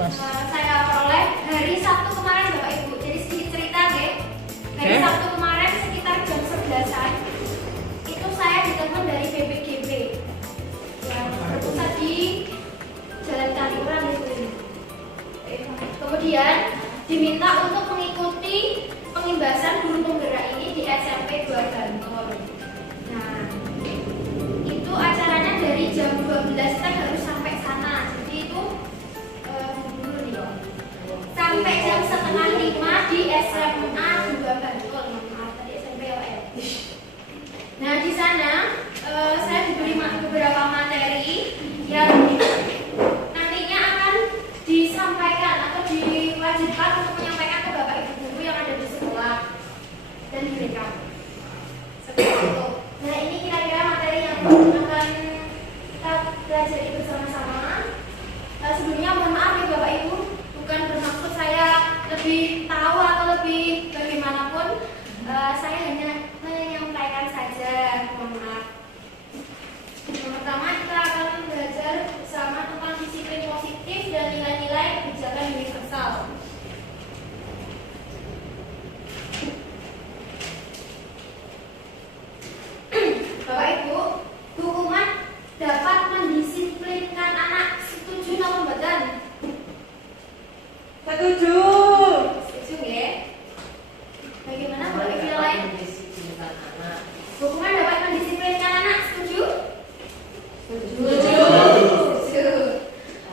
Mas? Saya peroleh hari Sabtu kemarin Bapak Ibu. Jadi sedikit cerita deh. Hari Sabtu kemarin sekitar jam 11-an itu saya ditelepon dari BPGB yang berpusat di Jalan Kaliurang itu. Kemudian diminta untuk mengikuti pengimbasan guru penggerak ini di SMP 2 Bantul. Nah, itu acaranya dari jam 12 kita harus sampai sana. Jadi itu dulu nih loh. Sampai jam setengah 5 di SMA 2 Bantul. Maaf tadi SMP ya. Nah, di sana saya diberi beberapa materi yang nantinya akan disampaikan atau diwajibkan untuk menyampaikan ke Bapak Ibu guru yang ada di sekolah dan di BK. Seperti itu. Nah, ini kira-kira materi yang akan kita pelajari bersama-sama. Sebelumnya mohon maaf ya Bapak Ibu, bukan bermaksud saya lebih tahu atau lebih bagaimanapun. Saya hanya menyampaikan saja, mohon maaf. Yang pertama kita akan belajar bersama tentang disiplin positif dan nilai-nilai kebijakan universal. Bapak Ibu, hukuman dapat mendisiplinkan anak. Setuju atau mboten? Setuju. Setuju ya? Bagaimana Bapak Ibu yang lain? Mendisiplinkan anak. Hukuman dapat mendisiplinkan anak. Setuju? Setuju.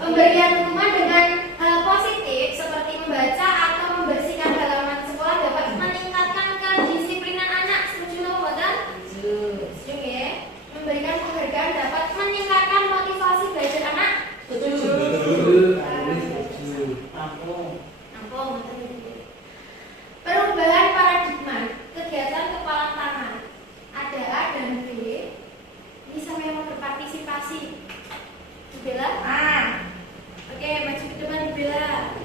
Pemberian hukuman dengan hal positif seperti membaca atau membersihkan halaman sekolah dapat meningkatkan kedisiplinan anak. Setuju atau mboten? Setuju ya? Memberikan penghargaan dapat meningkatkan motivasi belajar anak. Setuju. Ampun. Perubahan paradigma kegiatan kepala tangan. Ada A dan B. Ini siapa yang mau berpartisipasi? Bu Bella? Oke, maju ke depan Bu Bella.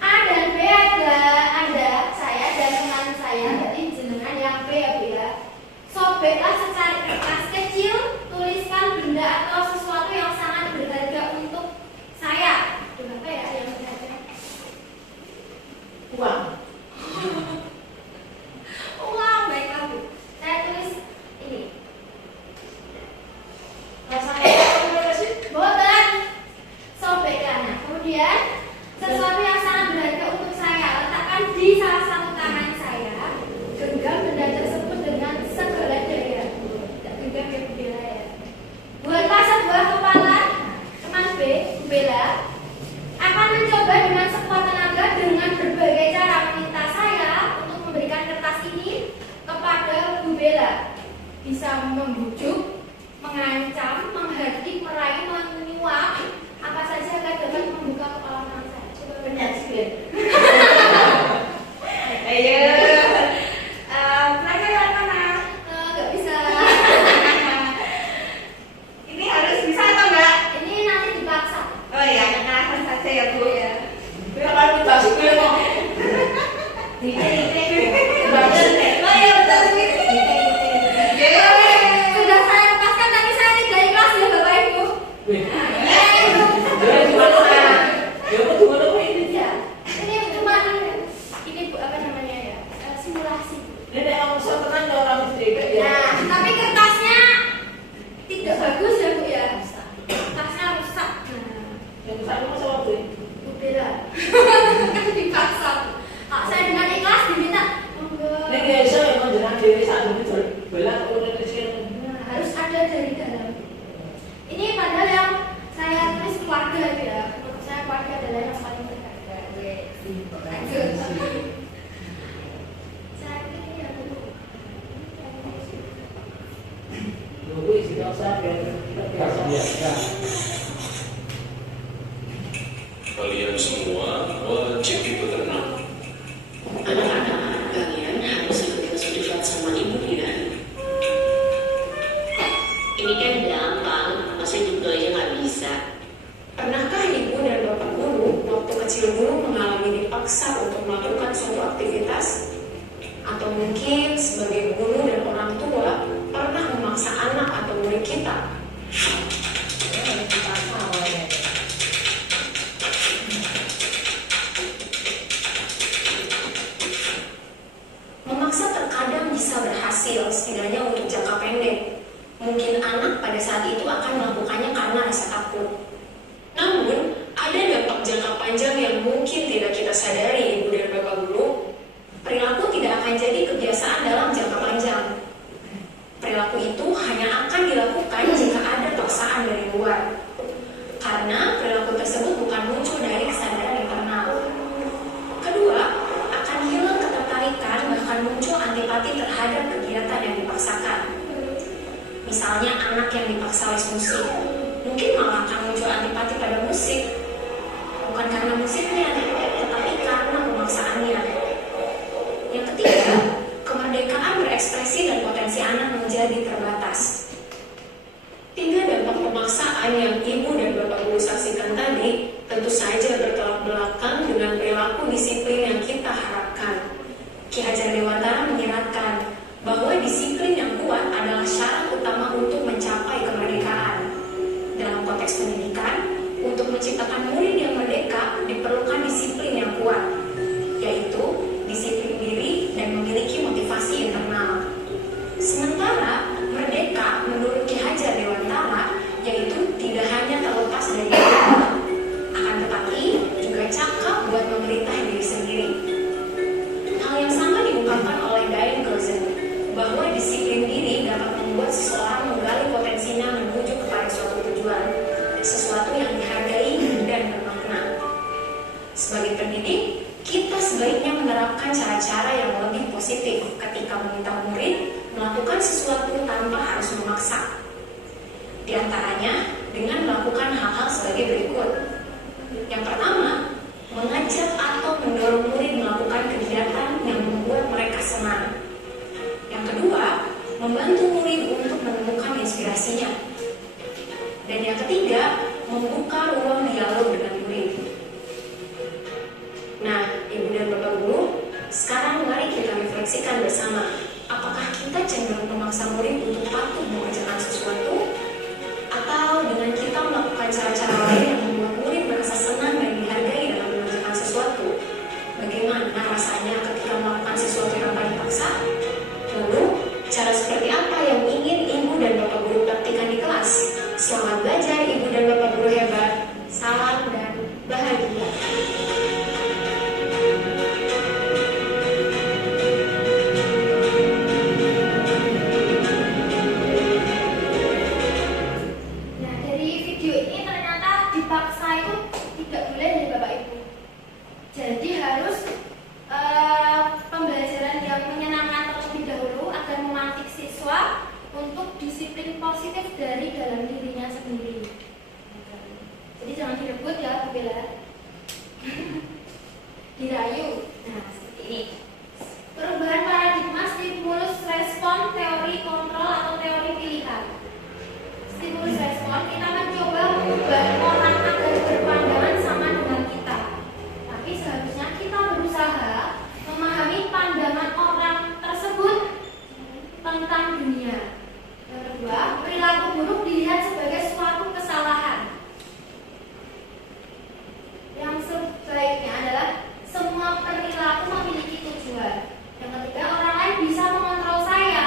A dan B ada saya dan teman saya, jadi jenengan yang B ya Bu ya. Sobeklah secari kertas kecil, tuliskan benda atau sesuatu yang sangat berharga untuk saya. Berapa ya yang berharga? Uang. Wow, baiklah Bu. Saya tulis ini. Boten. Sobekkan. Nah, kemudian sesuatu yang sangat berharga untuk saya letakkan di salah satu tangan saya. Genggam benda tersebut dengan segala daya. Tidak genggam ya Bu Bella ya. Buatlah sebuah kepalan. Teman B, Bu Bella akan mencoba dengan sekuat tenaga dengan berbagai cara meminta saya untuk memberikan kertas ini kepada Bu Bella. Bisa membujuk, mengancam, menghardik, meraih, menyuap, apa saja agar dapat membuka kepala tangan saya. Coba benar sih. Ayo. Mereka yang mana? Nggak bisa. Ini harus bisa atau enggak? Ini nanti dipaksa. Oh iya, kenalkan saja ya Bu. Ya. Kalau kita sih kok. Oh iya betul. Sudah saya lepaskan tapi saya tidak ikhlas ya Bapak Ibu. Ya. Ini cuma ini Bu apa namanya ya? Simulasi. Nah, tapi kertasnya tidak bagus ya Bu ya. Kertasnya rusak. Nah, Bu Bella. Kan dipaksa. Saya dengan ikhlas diminta harus ada dari dalam. Ini padahal yang saya tulis keluarga ya. Menurut saya keluarga adalah yang paling berharga. Lanjut. Saya ini ya Bu. Kalian semua wajib berenang. Anak-anak, kalian harus ikuti kesulitan sama ibu ya. Ini kan gampang, masa juga aja nggak bisa. Pernahkah ibu dan bapak guru waktu kecil dulu mengalami dipaksa untuk melakukan suatu aktivitas? Atau mungkin sebagai guru dan orang tua pernah memaksa anak atau murid kita? panjang yang mungkin tidak kita sadari, Ibu dan Bapak Guru, perilaku tidak akan jadi kebiasaan dalam jangka panjang. Perilaku itu hanya akan dilakukan jika ada paksaan dari luar. Karena perilaku tersebut bukan muncul dari kesadaran internal. Kedua, akan hilang ketertarikan bahkan muncul antipati terhadap kegiatan yang dipaksakan. Misalnya anak yang dipaksa les musik, mungkin malah akan muncul antipati pada musik. Bukan karena musiknya, tetapi karena pemaksaannya. Yang ketiga, kemerdekaan berekspresi dan potensi anak menjadi terbatas. 3 dampak pemaksaan yang Ibu dan Bapak Guru saksikan tadi tentu saja bertolak belakang dengan perilaku disiplin yang kita harapkan. Ki Hajar Dewantara menyiratkan bahwa disiplin yang kuat adalah syarat utama untuk mencapai kemerdekaan. Dalam konteks pendidikan, untuk menciptakan murid yang merdeka diperlukan disiplin yang kuat, yaitu disiplin diri dan memiliki motivasi internal. Sementara merdeka menurut Ki Hajar Dewantara yaitu tidak hanya terlepas dari diri, akan tetapi juga cakap buat memerintah diri sendiri. Hal yang sama diungkapkan oleh Diane Gozan bahwa disiplin diri dapat membuat seseorang menggali potensinya menuju kepada suatu tujuan, sesuatu yang dihargai dan bermakna. Sebagai pendidik, kita sebaiknya menerapkan cara-cara yang lebih positif ketika meminta murid melakukan sesuatu tanpa harus memaksa. Di antaranya dengan melakukan hal-hal sebagai berikut. Yang pertama, mengajak atau mendorong murid melakukan kegiatan yang membuat mereka senang. Yang kedua, membantu murid untuk menemukan inspirasinya. Dan yang ketiga, membuka ruang dialog dengan murid. Nah, Ibu dan Bapak Guru, sekarang mari kita refleksikan bersama. Apakah kita cenderung memaksa murid untuk patuh mengerjakan sesuatu? Atau dengan kita melakukan cara-cara lain yang membuat murid merasa senang dan dihargai dalam mengerjakan sesuatu? Bagaimana rasanya ketika melakukan sesuatu yang tanpa dipaksa? Lalu, cara seperti apa yang ingin Ibu dan Bapak Guru praktikkan di kelas? Selamat belajar Ibu dan Bapak Guru hebat. Salam dan bahagia. Nah, dari video ini ternyata dipaksa itu tidak boleh dari Bapak Ibu. Jadi harus pembelajaran yang menyenangkan terlebih dahulu agar memantik siswa untuk disiplin positif dari dalam dirinya sendiri. Jadi jangan direbut ya, Bu Bella. Dirayu. Nah, seperti ini. Perubahan paradigma stimulus respon teori kontrol atau teori pilihan. Stimulus respon, kita mencoba mengubah orang agar berpandangan sama dengan kita. Tapi seharusnya kita berusaha memahami pandangan orang tersebut tentang dunia. Yang kedua, perilaku buruk dilihat sebagai suatu kesalahan. Yang sebaiknya adalah semua perilaku memiliki tujuan. Yang ketiga, orang lain bisa mengontrol saya.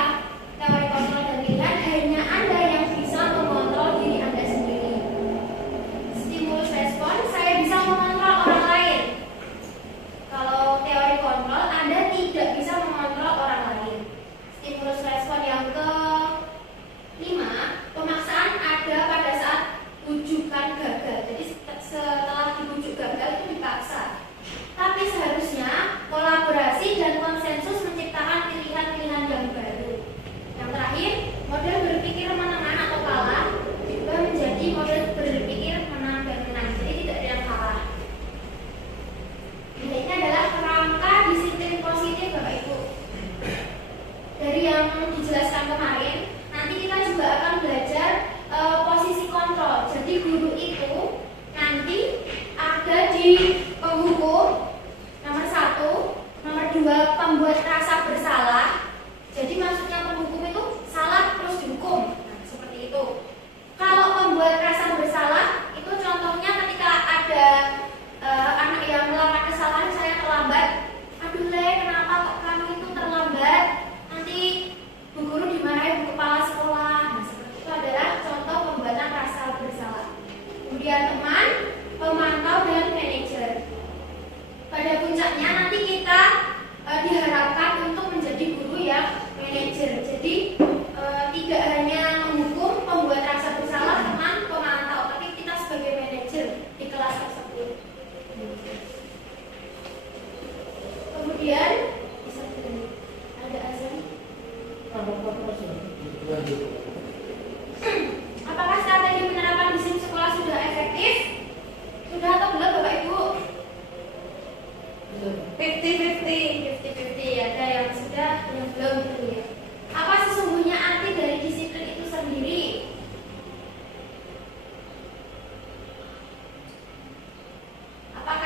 Teori kontrol dan pilihan, hanya Anda yang bisa mengontrol diri Anda sendiri. Stimulus respon, saya bisa mengontrol orang lain. Kalau teori kontrol, Anda tidak bisa mengontrol orang lain. Stimulus respon yang ke-5, pemaksaan ada pada saat bujukan gagal. Jadi setelah dibujuk gagal itu dipaksa. Tapi seharusnya kolaborasi dan konsensus menciptakan pilihan-pilihan yang baru. Yang terakhir, model berpikir menengah atau kalah juga menjadi model berpikir menang dan menang. Jadi tidak ada yang kalah. Ini adalah kerangka disiplin positif Bapak Ibu. Dari yang dijelaskan kemarin, nanti kita juga akan belajar posisi kontrol. Jadi guru itu nanti ada di penghukum nomor 1, nomor 2 pembuat rasa bersalah. Jadi maksudnya penghukum itu salah terus dihukum. Nah, seperti itu. Kalau pembuat rasa bersalah itu contohnya ketika ada anak yang melakukan kesalahan, saya terlambat. Aduh Le, kenapa kok kamu itu terlambat? Nanti bu guru dimarahin bu kepala sekolah. Nah, seperti itu adalah contoh pembuatan rasa bersalah. Kemudian teman, pemantau dan manajer.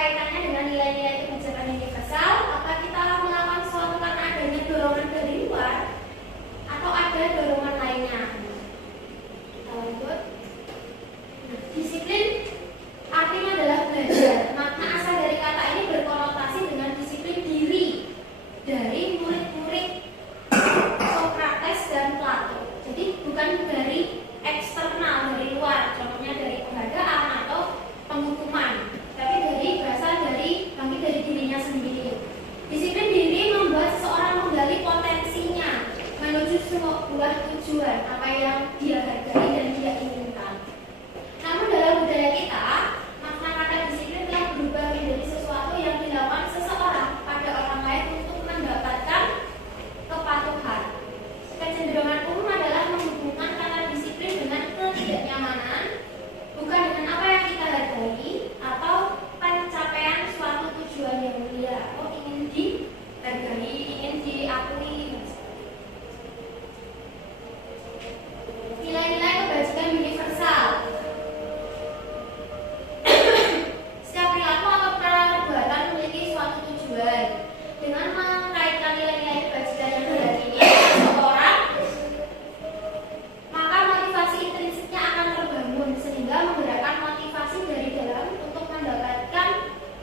kaitannya dengan nilai-nilai kebijakan universal? Apa kita melakukan sesuatu karena adanya dorongan dari luar atau ada dorongan lainnya? Kita lanjut. Nah, disiplin artinya adalah belajar. Makna asal dari kata ini berkonotasi dengan disiplin diri dari murid-murid Sokrates dan Plato. Jadi bukan dari eksternal, dari luar, contohnya dari penghargaan atau penghukuman, tapi berasal dari bangkit dari dirinya sendiri. Disiplin diri membuat seseorang menggali potensinya menuju sebuah tujuan apa yang dia hargai dan dia inginkan. Namun dalam budaya kita, makna kata disiplin telah berubah menjadi sesuatu yang dilakukan seseorang pada orang lain untuk mendapatkan kepatuhan. Kecenderungan umum adalah menghubungkan kata disiplin dengan ketidaknyamanan, bukan dengan apa yang kita hargai atau pencapaian suatu tujuan yang mulia atau ingin dihargai, ingin diakui. Nilai-nilai kebajikan universal. Setiap perilaku atau perbuatan memiliki suatu tujuan. Dengan mengkaitkan nilai-nilai kebajikan yang berarti ini seseorang, maka motivasi intrinsiknya akan terbangun sehingga menggerakkan motivasi dari dalam untuk mendapatkan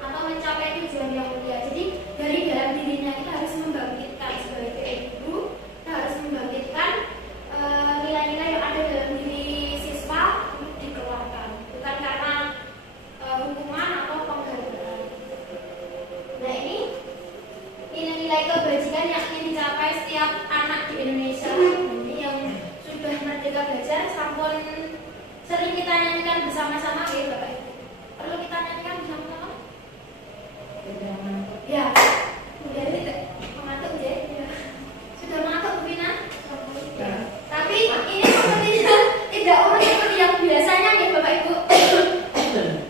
atau mencapai tujuan yang mulia. Jadi dari dalam dirinya kita harus membangkitkan sebagai ibu, kita harus membangkitkan nilai-nilai yang ada dalam diri siswa untuk dikeluarkan, bukan karena hukuman atau penghargaan. Nah, ini nilai-nilai kebajikan yang ingin dicapai setiap anak di Indonesia. Ini yang sudah merdeka belajar, sampun sering kita nyanyikan bersama-sama ya Bapak Ibu. Perlu kita nyanyikan bersama-sama? Ya, udah tidak mengantuk ya. Sudah mengantuk Bu Vina? Ya. Tapi ini sepertinya tidak urut seperti yang biasanya ya Bapak Ibu.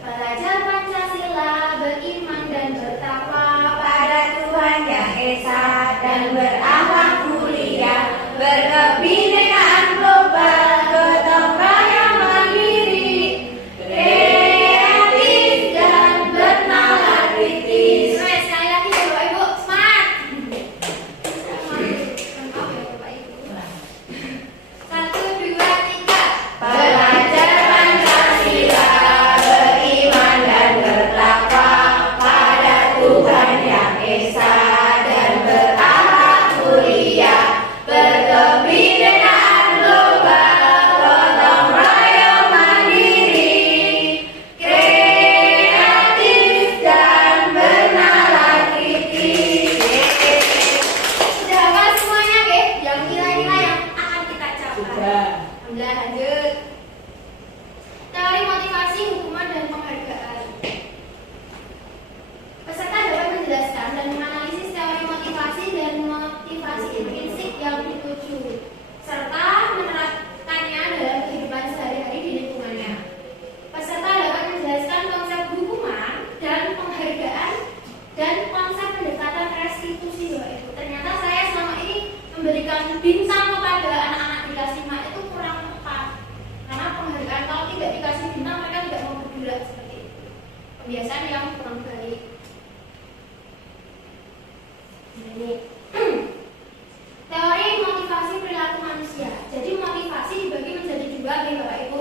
Belajar Pancasila, beriman dan bertakwa pada Tuhan Yang Esa dan berakhlak mulia, berkebinekaan global, gotong royong mandiri, kreatif dan bernalar kritis. Semangat sekali lagi ya Bapak Ibu, semangat. Maaf ya Bapak Ibu. 1, 2, 3. Belajar Pancasila, beriman dan bertakwa pada Tuhan Yang Esa dan berakhlak mulia, berkebinekaan global, gotong royong mandiri, kreatif dan bernalar kritis. Sudah hafal semuanya oke? Yang nilai-nilai yang akan kita capai. Alhamdulillah, lanjut. Teori motivasi, hukuman dan penghargaan. Peserta dapat menjelaskan dan menganalisis teori motivasi dan motivasi intrinsik yang dituju, serta menerapkannya dalam kehidupan sehari-hari di lingkungannya. Peserta dapat menjelaskan konsep hukuman dan penghargaan dan konsep pendekatan restitusi. Bapak Ibu. Ternyata saya selama ini memberikan bintang kepada anak-anak di kelas 5 itu kurang tepat. Karena penghargaan kalau tidak dikasih bintang mereka tidak mau bergerak seperti itu. Kebiasaan yang kurang baik. Ini teori motivasi perilaku manusia. Jadi motivasi dibagi menjadi dua ya Bapak Ibu.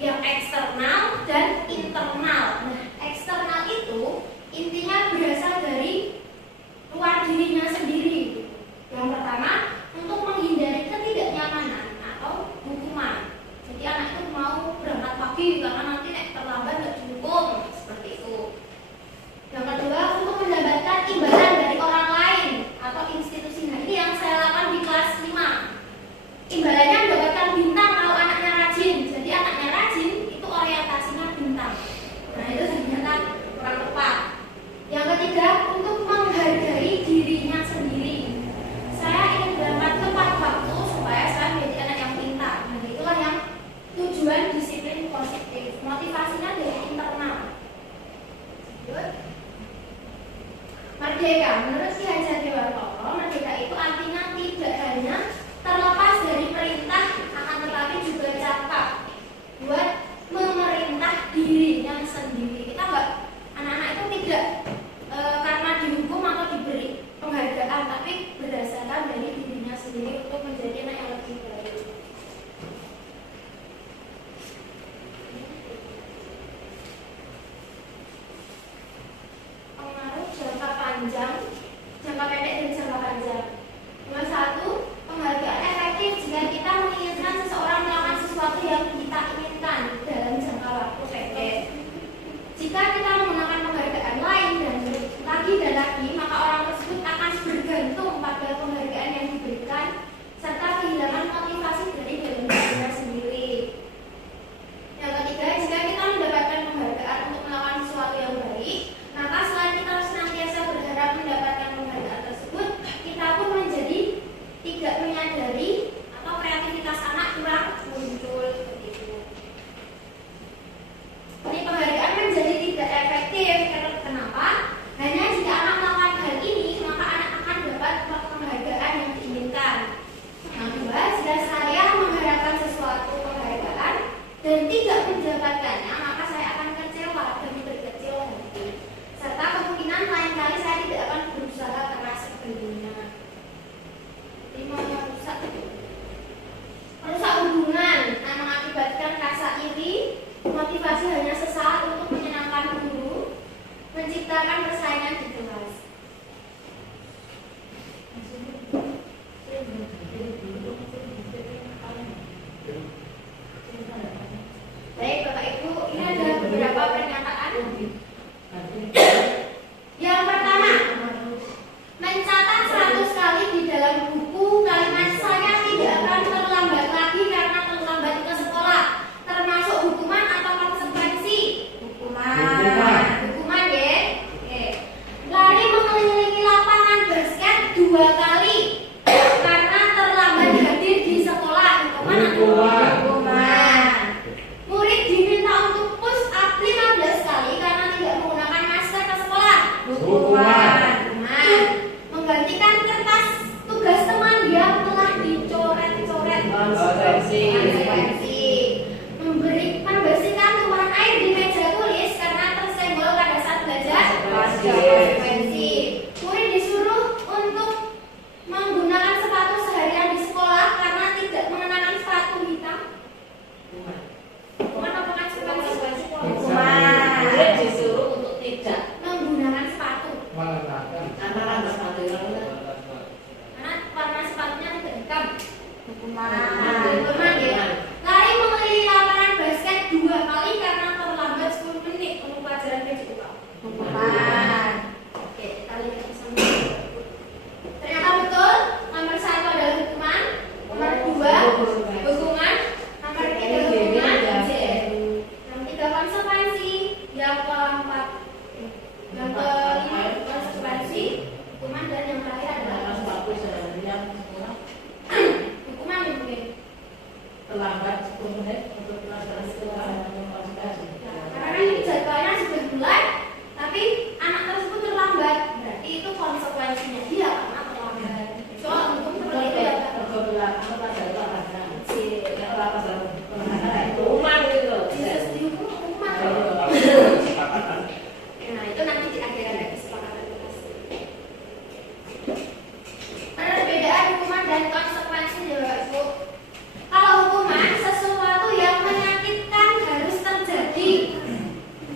Yang eksternal dan internal. Nah, eksternal itu intinya berasal dari luar dirinya sendiri. Yang pertama, untuk menghindari ketidaknyamanan atau hukuman. Jadi anak itu mau berangkat pagi karena nanti terlambat nggak dihukum, seperti itu. Yang kedua, untuk mendapatkan imbalan dari orang lain atau institusi. Nah, ini yang saya lakukan di kelas 5. Imbalannya mendapatkan bintang kalau anaknya rajin. Jadi anaknya rajin itu orientasinya bintang. Nah, itu ternyata kurang tepat. Yang ketiga, untuk menghargai dirinya sendiri. Saya ingin berangkat tepat waktu supaya saya menjadi anak yang pintar. Nah, itulah yang tujuan disiplin positif. Motivasinya dari internal. Merdeka, menurut Ki Hajar Dewantoro, merdeka itu artinya tidak hanya terlepas dari perintah, akan tetapi juga cakap buat memerintah dirinya sendiri. Kita nggak, anak-anak itu tidak menciptakan persaingan di kelas. Baik Bapak Ibu, ini ada beberapa pernyataan. Yang pertama, mencatat 100 kali di dalam buku kalimat saya tidak akan terlambat lagi karena terlambat ke sekolah, termasuk hukuman atau konsekuensi? Hukuman ya. Oke. Lari mengelilingi lapangan basket 2 kali karena terlambat hadir di sekolah, hukuman atau hukuman? Murid diminta untuk push up 15 kali karena tidak menggunakan masker ke sekolah, hukuman. Menggantikan kertas tugas teman yang telah dicoret-coret, konsekuensi. Membersihkan tumpahan air di meja tulis karena tersenggol pada saat belajar, konsekuensi. Murid disuruh untuk menggunakan sepatu seharian di sekolah karena tidak mengenakan sepatu hitam, hukuman atau konsekuensi? Hukuman. Murid disuruh untuk tidak Menggunakan sepatu karena sepatu karena warna sepatunya tidak hitam, hukuman. hukuman ya. Lari mengelilingi lapangan basket 2 kali karena terlambat 10 menit untuk pelajaran PJUK, hukuman. Oke, kita lihat bersama. Ternyata betul, nomor 1 adalah hukuman, nomor 2 hukuman, nomor 3 hukuman, yang 3 konsekuensi, yang keempat, yang kelima konsekuensi, hukuman, dan yang terakhir adalah hukuman yang mungkin. Terlambat 10 menit untuk pelajaran sekolah dan konsekuensi. Karena ini jadwalnya sudah mulai, tapi anak tersebut terlambat, berarti itu konsekuensinya dia karena terlambat. Soal hukum seperti itu ya Pak. Hukuman gitu. Bisa dihukum hukuman. Nah itu nanti di akhir ada kesepakatan kelas. Perbedaan hukuman dan konsekuensi ya Bapak Ibu. Kalau hukuman sesuatu yang menyakitkan harus terjadi.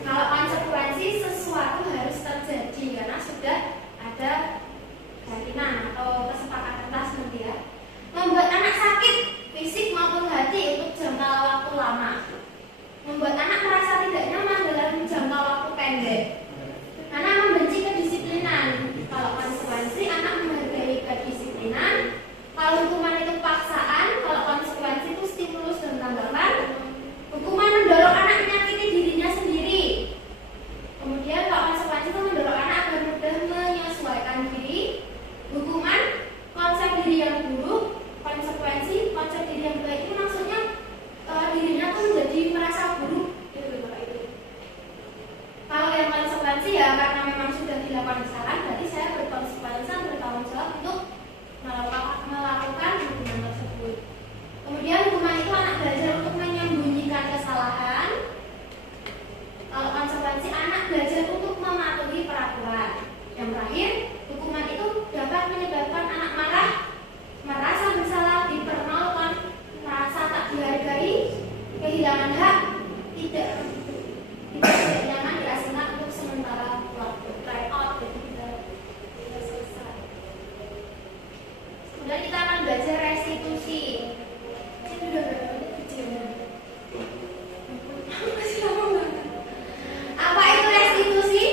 Kalau konsekuensi sesuatu harus terjadi karena sudah ada jaminan atau kesepakatan kelas nanti ya. Membuat anak sakit fisik maupun hati untuk jangka waktu lama. Membuat anak merasa tidak nyaman dalam jangka waktu pendek. Anak membenci kedisiplinan. Kalau konsekuensi anak menghargai kedisiplinan. Kalau hukuman itu paksaan, kalau konsekuensi itu stimulus dan tanggapan. Hukuman mendorong anak menyakiti dirinya sendiri. Kemudian kalau konsekuensi itu mendorong anak agar mudah menyesuaikan diri. Hukuman konsep diri yang buruk, konsekuensi konsep diri yang baik itu maksudnya dirinya tuh menjadi merasa buruk gitu Bapak Ibu. Kalau yang konsekuensi ya karena memang sudah dilakukan kesalahan, berarti saya berkonsekuensi bertanggung jawab untuk melakukan hukuman tersebut. Kemudian hukuman itu anak belajar untuk menyembunyikan kesalahan. Kalau konsekuensi anak belajar untuk mematuhi peraturan. Yang terakhir, hukuman itu dapat menyebabkan anak marah, merasa bersalah, dipermalukan, merasa tak dihargai, kehilangan hak, tidak nyaman diasingkan untuk sementara waktu, try out, jadi tidak selesai. Kemudian kita akan belajar restitusi. Ini udah berapa menit kecilnya? Masih lama banget. Apa itu restitusi?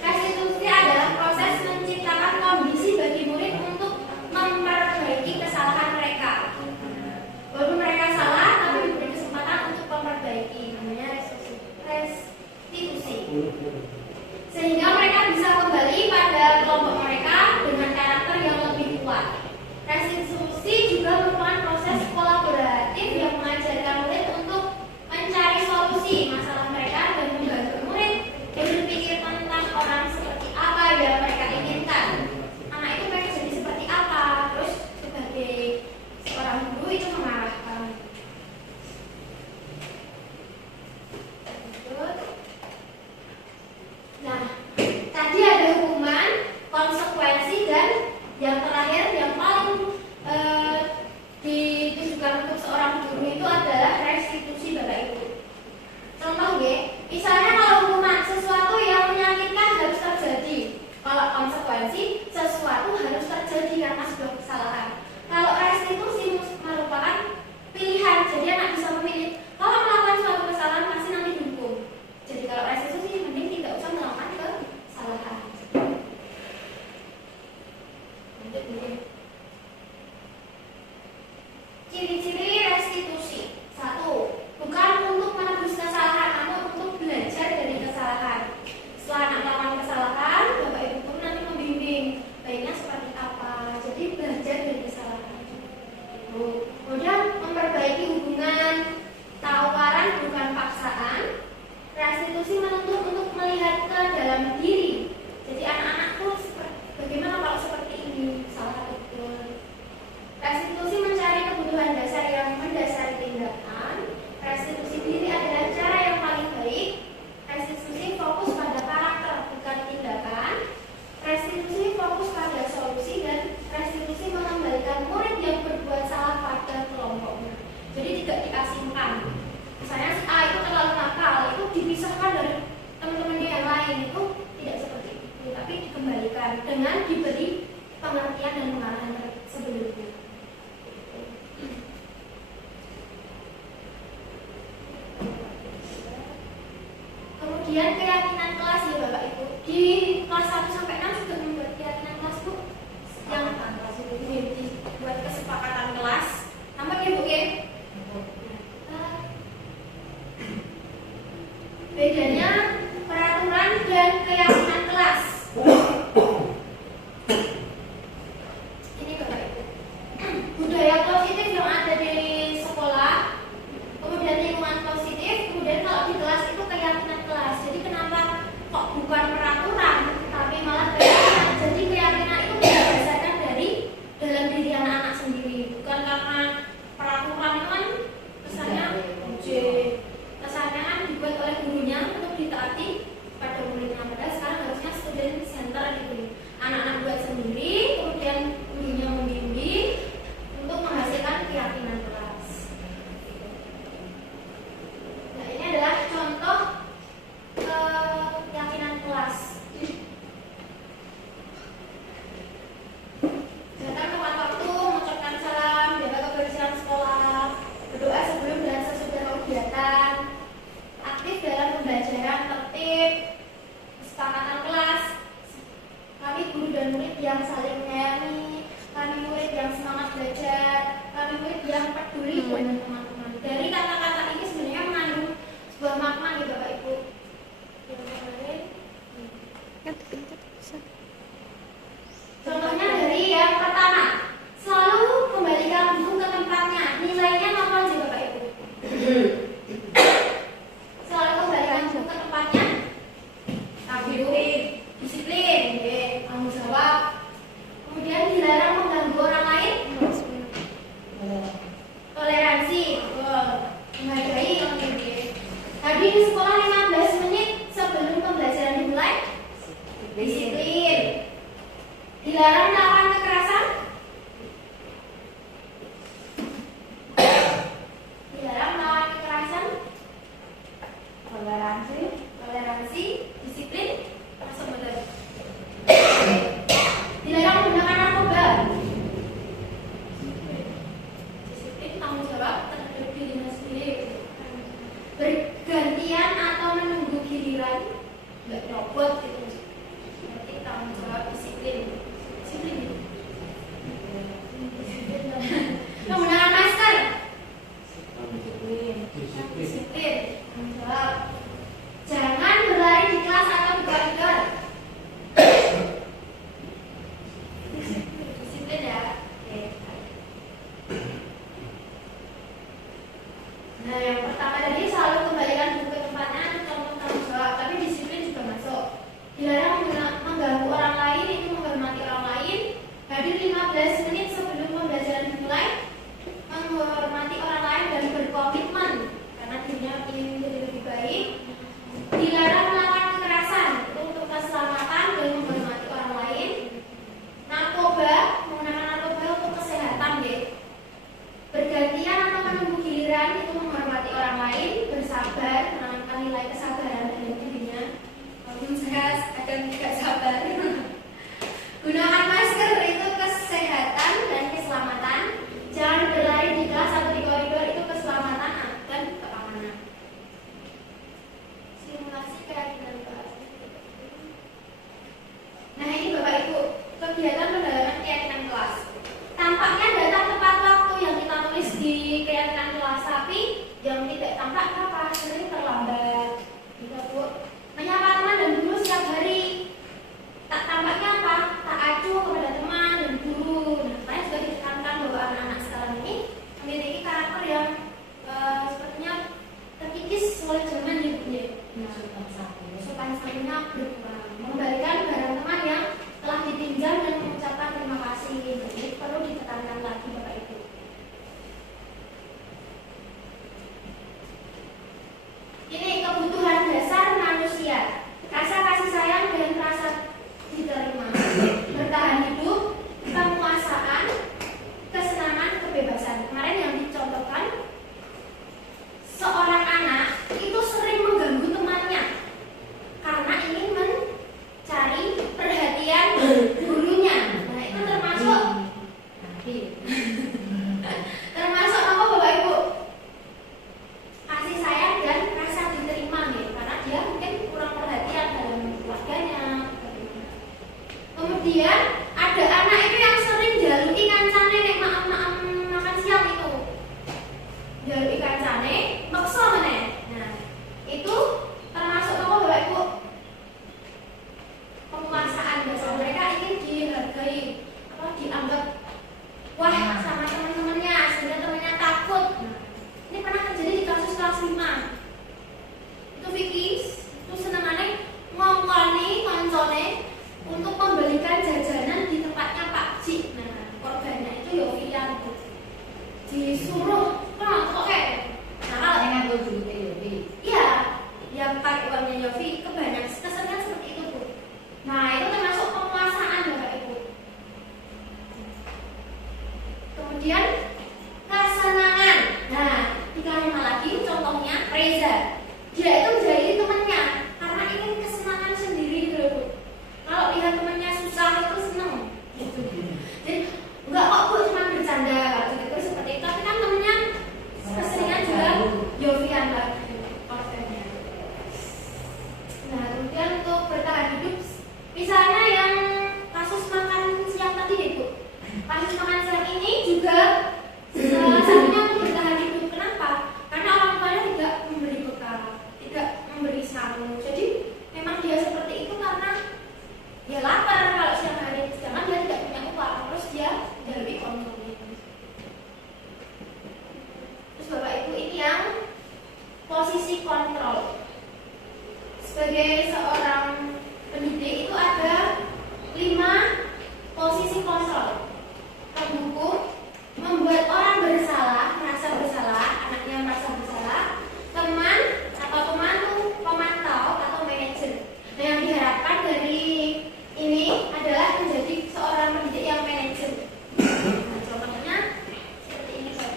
Restitusi adalah proses menciptakan kondisi bagi murid untuk memperbaiki kesalahan mereka. Walaupun mereka salah, tapi diberi kesempatan untuk memperbaiki. Namanya restitusi. Sehingga mereka bisa kembali pada kelompok mereka dengan karakter yang lebih kuat. Restitusi juga merupakan proses kolaboratif yang mengajarkan murid untuk mencari solusi masalah mereka dan membantu murid berpikir tentang orang seperti apa yang mereka inginkan. Anak itu pengen jadi seperti apa, terus sebagai seorang guru itu mengarahkan. Nah, tadi ada hukuman, konsekuensi, dan yang terakhir yang paling ditujukan untuk seorang guru itu adalah restitusi Bapak Ibu. Contoh ya, misalnya kalau hukuman sesuatu yang konsekuensi sesuatu harus terjadi karena sebuah kesalahan. Kalau restitusi merupakan pilihan, jadi anak bisa memilih kalau melakukan suatu kesalahan pasti nanti dihukum. Jadi kalau restitusi mending tidak usah melakukan kesalahan. Ciri-ciri restitusi. 1. Bukan untuk menebus kesalahan, namun untuk belajar dari kesalahan. Setelah anak melakukan kesalahan, Bapak Ibu guru nanti membimbing baiknya seperti apa. Jadi belajar dari kesalahan. Kemudian memperbaiki hubungan, tawaran bukan paksaan. Restitusi menuntut untuk melihat ke dalam diri. Jadi anak-anak tuh bagaimana kalau seperti ini, salah betul. Restitusi mencari kebutuhan dasar yang mendasari tindakan. Restitusi diri adalah cara yang paling baik. Restitusi fokus pada karakter bukan tindakan. Restitusi fokus pada solusi, dan restitusi mengembalikan murid yang berbuat salah pada kelompoknya. Jadi tidak diasingkan. Misalnya si A itu terlalu nakal, itu dipisahkan dari teman-temannya yang lain, itu tidak seperti itu, tapi dikembalikan dengan diberi pengertian dan pengarahan sebelumnya. Kemudian keyakinan kelas ya Bapak Ibu. Di kelas 1 sampai 6 sudah membuat keyakinan kelas Bu. Yang dibuat kesepakatan kelas. Nampak ya Bu ya? Bedanya peraturan dan keyakinan kelas. Ini Bapak Ibu. Budaya positif yang ada di sekolah, kemudian lingkungan positif, kemudian kalau di kelas itu keyakinan kelas. Jadi kenapa kok bukan peraturan tapi malah keyakinan? Jadi keyakinan itu berdasarkan dari dalam diri anak-anak sendiri, bukan karena peraturan itu kan kesannya kesannya kan dibuat oleh gurunya untuk ditaati pada muridnya. Padahal sekarang harusnya student center gitu. Anak-anak buat sendiri, kemudian gurunya membimbing untuk menghasilkan keyakinan kelas. Nah, ini adalah contoh keyakinan kelas. Datang tepat waktu, mengucapkan salam, jaga kebersihan sekolah, berdoa sebelum dan sesudah kegiatan, aktif dalam pembelajaran, tertib, kesepakatan kelas. Kami guru dan murid yang saling menyayangi, kami murid yang semangat belajar, kami murid yang peduli dengan teman-teman. Dari kata-kata ini sebenarnya mengandung sebuah makna nih Bapak Ibu. Contohnya dari yang pertama, selalu kembalikan buku ke tempatnya. Nilainya normal sih Bapak Ibu. Selalu kembalikan buku ke tempatnya. Disiplin, tanggung jawab. Kemudian dilarang mengganggu orang lain. Toleransi, menghargai orang lain. Tadi di sekolah 15 menit sebelum pembelajaran dimulai. Disiplin. Dilarang melakukan kekerasan. Dilarang melakukan kekerasan. Toleransi, disiplin, masuk betul. Dilarang menggunakan narkoba. Disiplin, tanggung jawab terhadap dirinya sendiri. Bergantian atau menunggu giliran, nggak robot gitu. Berarti tanggung jawab, disiplin. Menggunakan masker. Disiplin. Tanggung jawab. Jangan berlari di kelas atau di koridor. Disiplin ya. Oke. Nah, yang pertama tadi selalu kembalikan buku ke tempatnya, contoh tanggung jawab, tapi disiplin juga masuk. sampainya berkurang. Mengembalikan barang teman yang telah dipinjam dan mengucapkan terima kasih. Ini perlu ditekankan lagi Bapak Ibu. Ini kebutuhan dasar manusia. Rasa kasih sayang dan rasa diterima. Bertahan hidup, penguasaan, kesenangan, kebebasan. Kemarin yang dicontohkan, seorang anak itu sering mengganggu temannya karena ingin mencari perhatian gurunya. Nah, itu termasuk termasuk apa Bapak Ibu? Kasih sayang dan rasa diterima nih, karena dia mungkin kurang perhatian dalam keluarganya. Kemudian ada anak itu yang sering jaluki kancane nek makan siang itu. Jaluki kancane, maksa meneh. Nah, itu termasuk apa Bapak Ibu? Penguasaan bahasa mereka ingin dihargai, apa dianggap wah sama teman-temannya sehingga temannya takut. Nah, ini pernah terjadi di kasus kelas 5. Itu Vicky itu senengannya ngongkoni koncone untuk membelikan jajanan di tempatnya Pak Cik. Nah, korbannya itu Yofian disuruh oke. Nah, kalau Dengan tujuh Yofi. iya, yang pakai uangnya Yofi kebanyakan kesannya seperti itu Bu. Nah, itu termasuk penguasaan Bapak Ibu. Kemudian kesenangan. Nah, dikalimat lagi contohnya Reza. Dia itu menjadi temannya karena ingin kesenangan sendiri gitu Bu. Kalau lihat temannya susah itu seneng gitu. Jadi enggak kok Bu cuma bercanda gitu seperti itu. Tapi kan temennya keseringan juga Yofian lagi korbannya. Nah, kemudian untuk bertahan hidup, misalnya yang kasus makan siang tadi deh Bu. Kasus makan siang ini juga salah satunya untuk bertahan hidup. Kenapa? Karena orang tuanya tidak memberi bekal, tidak memberi sangu. Jadi memang dia seperti itu karena dia lapar kalau siang hari, sedangkan dia tidak punya uang, terus dia lebih konsumsi. Terus Bapak Ibu ini yang posisi kontrol. Sebagai seorang pendidik itu ada 5 posisi kontrol. Penghukum, membuat orang bersalah, merasa bersalah, anaknya merasa bersalah, teman atau pemantau, pemantau atau manajer. Nah, yang diharapkan dari ini adalah menjadi seorang pendidik yang manajer. Nah, contohnya seperti ini Pak.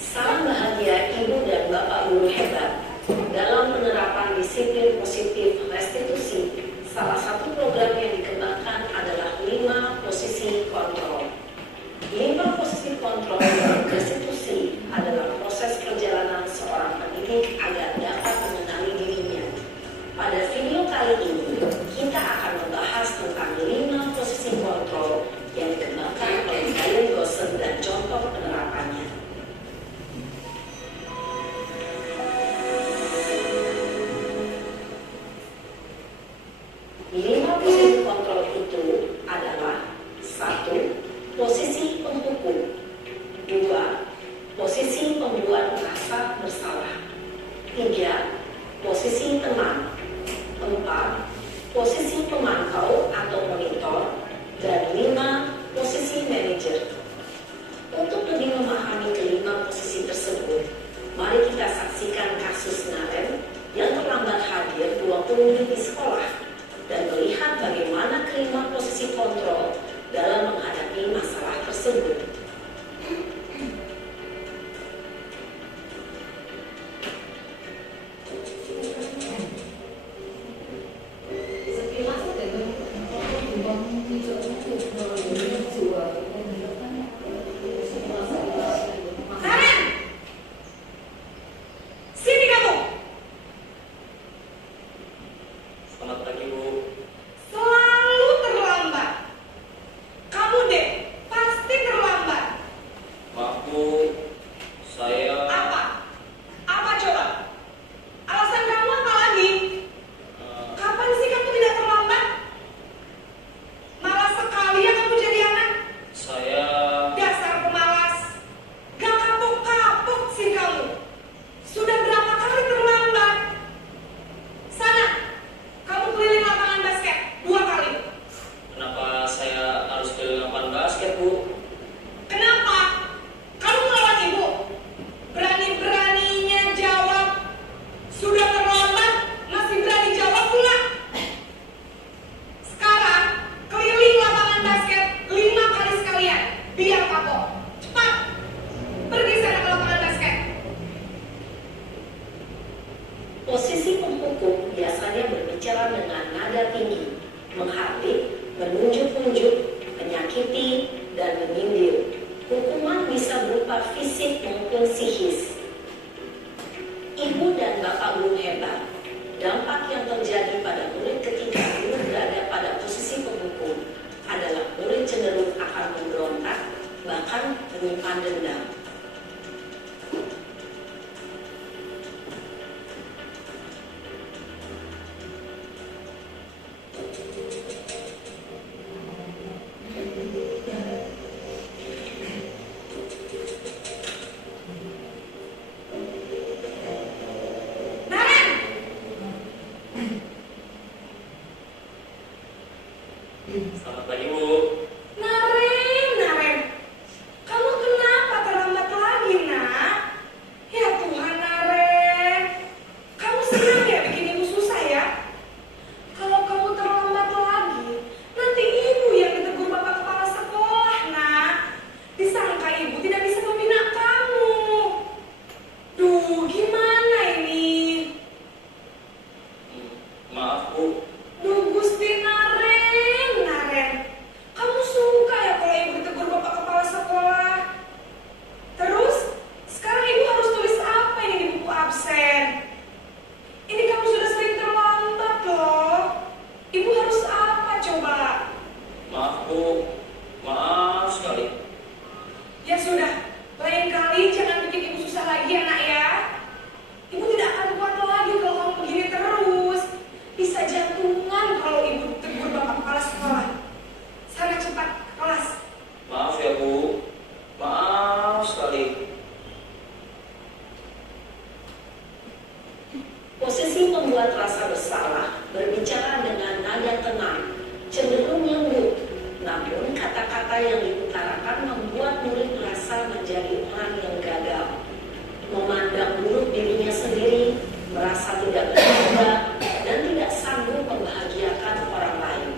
Salam bahagia Ibu dan Bapak Guru hebat. Dalam penerapan disiplin positif restitusi, salah satu program yang dikembangkan adalah 5 posisi kontrol. 5 posisi kontrol dalam restitusi adalah proses perjalanan seorang pendidik agar dapat menunjuk, menyakiti, dan menyindir. Hukuman bisa berupa fisik maupun psikis. Ibu dan bapak guru hebat. Dampak yang terjadi pada murid ketika guru berada pada posisi penghukum adalah murid cenderung akan memberontak, bahkan menyimpan dendam. Selamat pagi, Bu. Naren, kamu kenapa terlambat lagi, nak? Ya Tuhan, Naren, kamu senang ya bikin ibu susah ya? Kalau kamu terlambat lagi, nanti ibu yang ditegur bapak kepala sekolah, nak. Disangka ibu tidak bisa membina kamu. Duh, gimana ini? Maaf, Bu. Duh, Gusti Naren, kamu suka ya kalau ibu ditegur bapak kepala sekolah? Terus, sekarang ibu harus tulis apa ini di buku absen? Ini kamu sudah sering terlambat loh. Ibu harus apa coba? Maaf, Bu. Maaf sekali. Ya sudah, lain kali jangan bikin ibu susah lagi ya, nak ya. Ibu tidak akan kuat lagi kalau kamu begini terus. Bisa jantungan kalau ibu tegur bapak kepala sekolah. Sana cepat ke kelas. Maaf ya, Bu. Maaf sekali. Posisi pembuat rasa bersalah berbicara dengan nada tenang, cenderung lembut. Namun kata-kata yang diutarakan membuat murid merasa menjadi orang yang gagal, memandang buruk dirinya sendiri, merasa tidak berharga, dan tidak sanggup membahagiakan orang lain.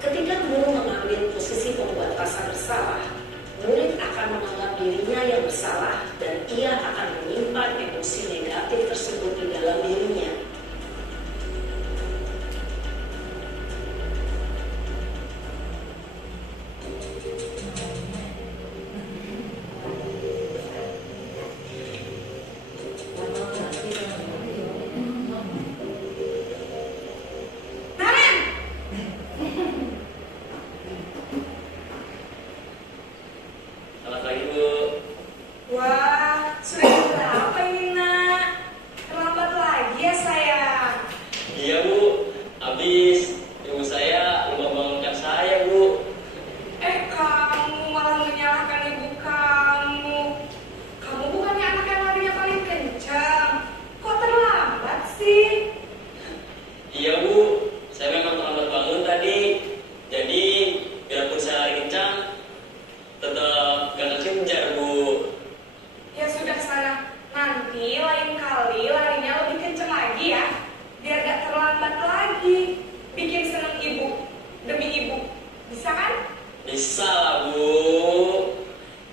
Ketika guru mengambil posisi pembuat rasa bersalah, murid akan menganggap dirinya yang bersalah dan ia akan menyimpan emosi negatif tersebut di dalam dirinya. Naren! Selamat pagi, Bu. Wah, sudah jam berapa ini, nak? Terlambat lagi ya, sayang. Iya, Bu. Habis ibu saya lupa bangunkan saya, Bu. Kamu malah menyalahkan ibu kamu. Kamu bukannya anak yang larinya paling kencang. Kok terlambat sih? Iya, Bu. Saya memang terlambat bangun tadi. Jadi, biarpun saya lari kencang, tetap gak kejar, Bu. Ya sudah sana. Nanti lain kali larinya lebih kencang lagi ya. Biar gak terlambat lagi. Bikin seneng ibu. Demi ibu. Bisa kan? Bisa lah, Bu.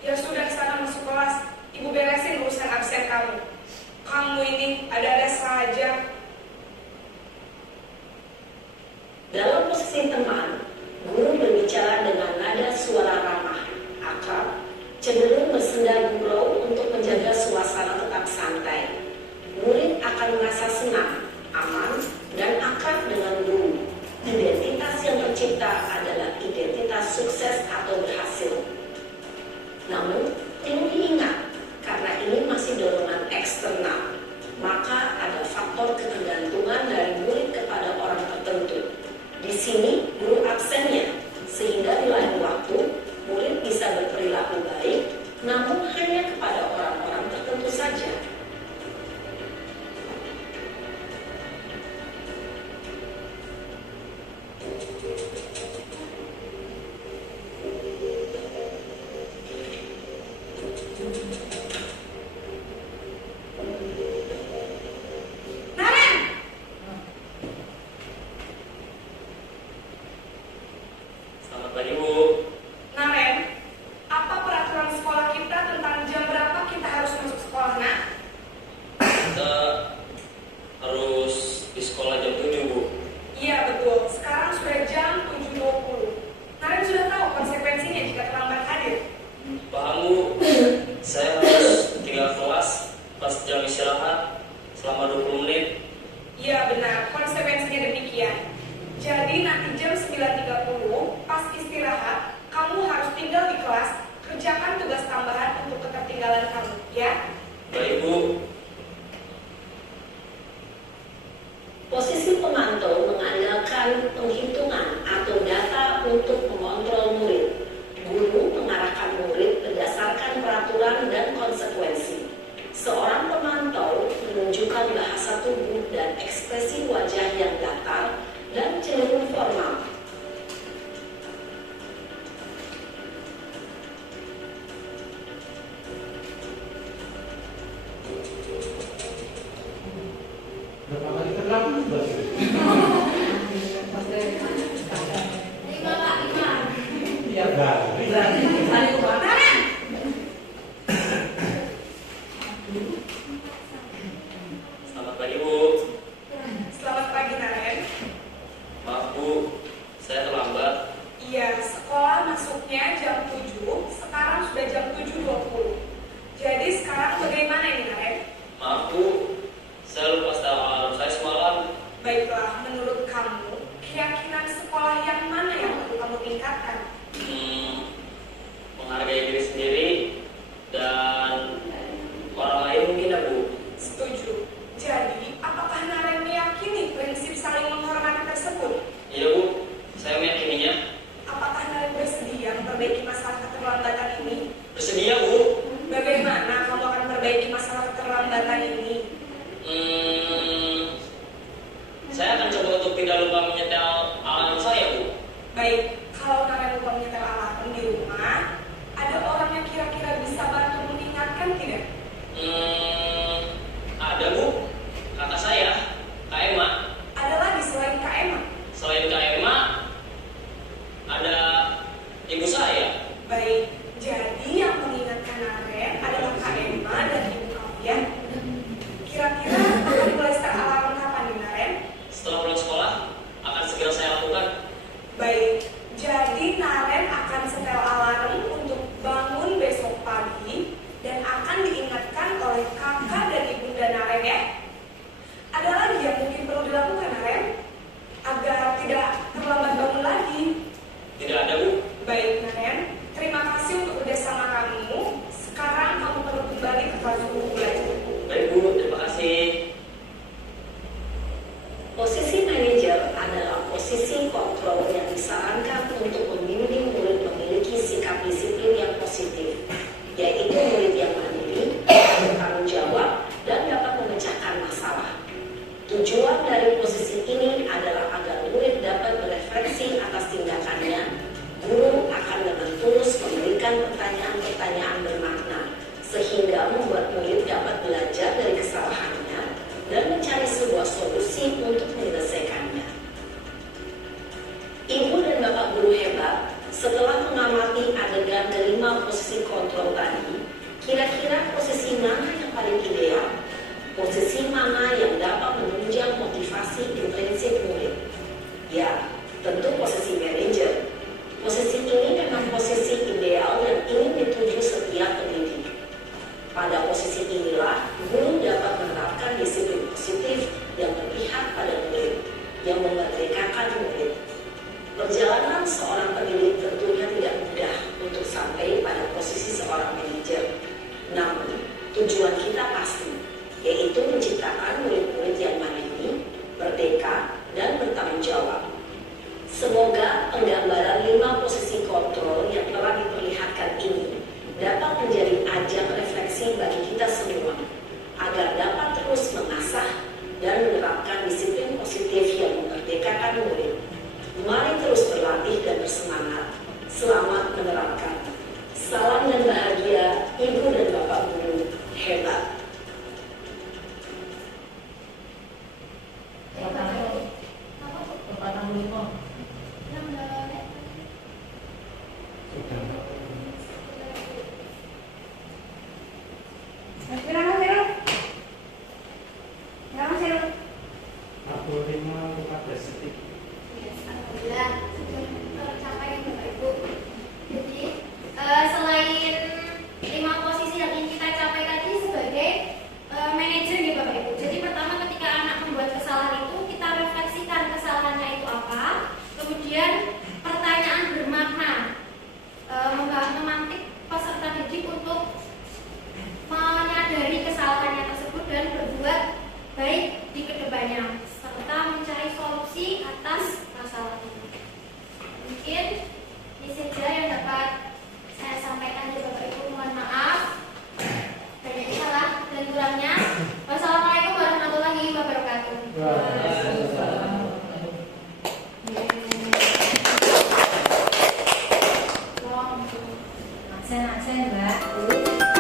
Ya sudah sana masuk kelas. Ibu beresin urusan absen kamu. Kamu ini ada-ada saja. Dalam posisi teman, guru berbicara dengan nada suara ramah, akrab, cenderung bersenda gurau untuk menjaga suasana tetap santai. Murid akan merasa senang, aman, dan akrab dengan guru. Identitas yang tercipta adalah identitas sukses atau berhasil. Namun, perlu diingat, karena ini masih dorongan eksternal, maka ada faktor ketergantungan dari murid kepada orang tertentu. Di sini, guru absennya, sehingga di lain waktu, murid bisa berperilaku baik, namun hanya kepada orang-orang tertentu saja. Naren! Selamat pagi, Bu. Naren, apa peraturan sekolah kita tentang jam berapa kita harus masuk sekolah, nak? Kita harus di sekolah jam 7, Bu. Iya betul, sekarang sudah jam 7.20. Berarti hari rumah. Naren, Selamat pagi Bu. selamat pagi Naren. Maaf Bu, saya terlambat. Iya, sekolah masuknya jam 7, sekarang sudah jam 7.20. Jadi sekarang bagaimana ini Naren? Maaf Bu, saya lupa setel alarm saya semalam. Baiklah, menurut kamu, keyakinan sekolah yang mana yang perlu kamu tingkatkan? Menghargai diri sendiri dan orang lain mungkin ya Bu. Setuju. Jadi, apakah Naren meyakini prinsip saling menghormati tersebut? Iya Bu, saya meyakininya. Apakah Naren bersedia memperbaiki masalah keterlambatan ini? Bersedia Bu. Bagaimana kamu akan memperbaiki masalah keterlambatan ini? Saya akan coba untuk tidak lupa menyetel alarm saya Bu. Baik, kalau Naren lupa menyetel alarm di rumah, ada orang yang kira-kira bisa bantu mengingatkan tidak? Ada Bu, kakak saya, Kak Emma. Ada lagi selain Kak Emma? Selain Kak Emma, ada ibu saya. Baik, jadi yang mengingatkan Naren adalah Kak Emma dan Ibu Kavian. Kira-kira akan mulai start alarm kapan nih Naren? Setelah pulang sekolah, akan segera saya lakukan. Baik, jadi Naren akan setel alarm untuk bangun besok pagi dan akan diingatkan oleh kakak dan ibunda Naren ya. Ada lagi yang mungkin perlu dilakukan Naren agar tidak terlambat bangun lagi. Tidak ada Bu. Baik Naren, terima kasih untuk kerjasama kamu. Sekarang kamu perlu kembali ke kelas guru belajar. Baik Bu, terima kasih. Posisi manajer adalah posisi kontrol yang disarankan untuk membimbing murid memiliki sikap disiplin yang positif, yaitu murid yang mandiri, bertanggung jawab, dan dapat memecahkan masalah. Tujuan dari posisi ini adalah agar murid dapat berefleksi atas tindakannya. Guru akan dengan tulus memberikan pertanyaan-pertanyaan bermakna, sehingga membuat murid dapat belajar dari kesalahannya dan mencari sebuah solusi untuk menyelesaikannya. Ibu dan Bapak guru hebat, setelah mengamati adegan kelima posisi kontrol tadi, kira-kira posisi mana yang paling ideal? Posisi mana yang dapat menunjang motivasi intrinsik murid? Ya, tentu posisi manajer. Posisi ini memang posisi ideal yang ingin dituju setiap pendidik. Pada posisi inilah, guru dapat menerapkan disiplin positif yang berpihak pada murid, yang memerdekakan murid. Perjalanan seorang pendidik tentunya tidak mudah untuk sampai pada posisi seorang manajer. Namun, tujuan kita pasti, yaitu menciptakan murid-murid yang mandiri, merdeka, dan bertanggung jawab. Semoga penggambaran 5 posisi kontrol yang telah diperlihatkan ini dapat menjadi ajang refleksi bagi kita semua, agar dapat terus mengasah dan menerapkan disiplin positif yang memerdekakan murid. Mari terus berlatih dan bersemangat. Selamat menerapkan. Salam dan bahagia, Ibu dan Bapak guru hebat. Alhamdulillah sudah tercapai Bapak Ibu. Jadi selain 5 posisi yang ingin kita capai tadi sebagai manajer ya Bapak Ibu. Jadi pertama ketika anak membuat kesalahan itu kita refleksikan kesalahannya itu apa. Kemudian pertanyaan bermakna, memantik peserta didik untuk menyadari kesalahannya tersebut dan berbuat baik di kedepannya serta mencari solusi atas masalah ini. Mungkin ini saja yang dapat saya sampaikan ya Bapak Ibu. Mohon maaf banyak salah dan kurangnya. Wassalamualaikum warahmatullahi wabarakatuh. Aksen Mbak.